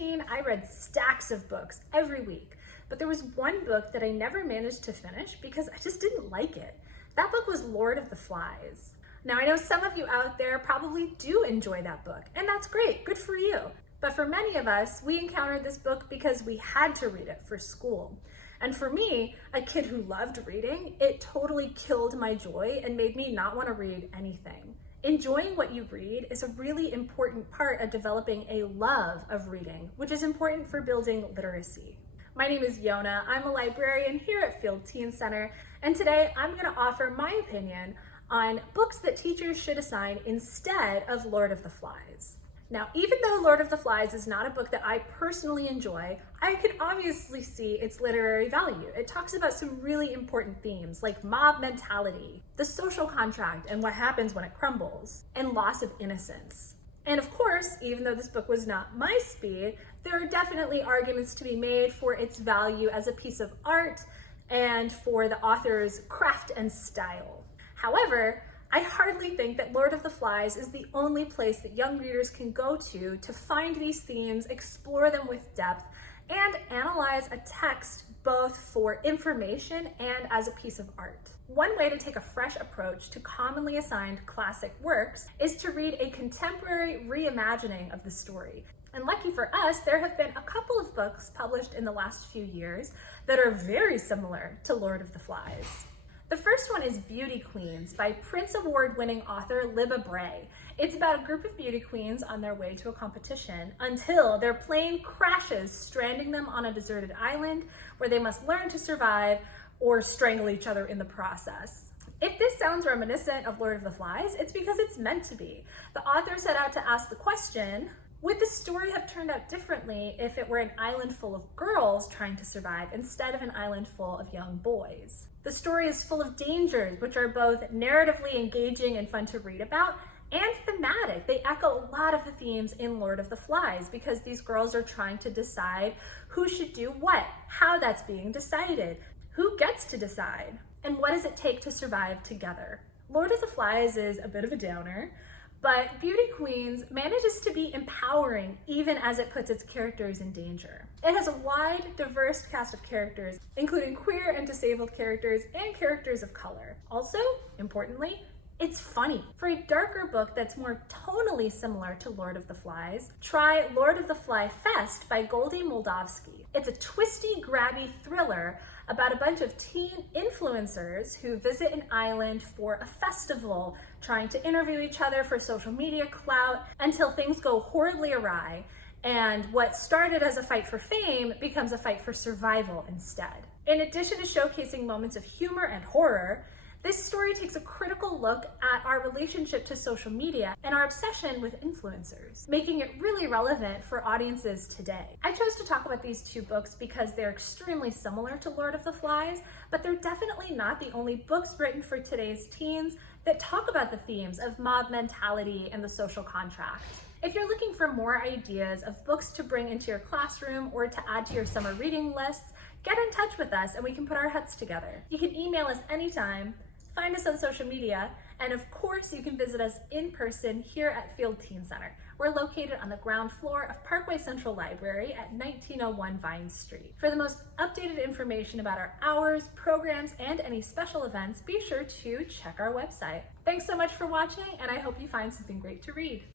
teen, I read stacks of books every week, but there was one book that I never managed to finish because I just didn't like it. That book was Lord of the Flies. Now, I know some of you out there probably do enjoy that book, and that's great, good for you. But for many of us, we encountered this book because we had to read it for school. And for me, a kid who loved reading, it totally killed my joy and made me not want to read anything. Enjoying what you read is a really important part of developing a love of reading, which is important for building literacy. My name is Yona. I'm a librarian here at Field Teen Center, and today I'm going to offer my opinion on books that teachers should assign instead of Lord of the Flies. Now, even though Lord of the Flies is not a book that I personally enjoy, I can obviously see its literary value. It talks about some really important themes like mob mentality, the social contract and what happens when it crumbles, and loss of innocence. And of course, even though this book was not my speed, there are definitely arguments to be made for its value as a piece of art and for the author's craft and style. However, I hardly think that Lord of the Flies is the only place that young readers can go to find these themes, explore them with depth, and analyze a text both for information and as a piece of art. One way to take a fresh approach to commonly assigned classic works is to read a contemporary reimagining of the story. And lucky for us, there have been a couple of books published in the last few years that are very similar to Lord of the Flies. The first one is Beauty Queens by Prince Award-winning author Libba Bray. It's about a group of beauty queens on their way to a competition until their plane crashes, stranding them on a deserted island where they must learn to survive or strangle each other in the process. If this sounds reminiscent of Lord of the Flies, it's because it's meant to be. The author set out to ask the question, would the story have turned out differently if it were an island full of girls trying to survive instead of an island full of young boys? The story is full of dangers, which are both narratively engaging and fun to read about, and thematic. They echo a lot of the themes in Lord of the Flies because these girls are trying to decide who should do what, how that's being decided, who gets to decide, and what does it take to survive together. Lord of the Flies is a bit of a downer, but Beauty Queens manages to be empowering even as it puts its characters in danger. It has a wide, diverse cast of characters, including queer and disabled characters and characters of color. Also, importantly, it's funny. For a darker book that's more tonally similar to Lord of the Flies, try Lord of the Fly Fest by Goldie Moldavsky. It's a twisty, grabby thriller about a bunch of teen influencers who visit an island for a festival, trying to interview each other for social media clout until things go horribly awry, and what started as a fight for fame becomes a fight for survival instead. In addition to showcasing moments of humor and horror, this story takes a critical look at our relationship to social media and our obsession with influencers, making it really relevant for audiences today. I chose to talk about these two books because they're extremely similar to Lord of the Flies, but they're definitely not the only books written for today's teens that talk about the themes of mob mentality and the social contract. If you're looking for more ideas of books to bring into your classroom or to add to your summer reading lists, get in touch with us and we can put our heads together. You can email us anytime, find us on social media, and of course you can visit us in person here at Field Teen Center. We're located on the ground floor of Parkway Central Library at 1901 Vine Street. For the most updated information about our hours, programs, and any special events, be sure to check our website. Thanks so much for watching, and I hope you find something great to read.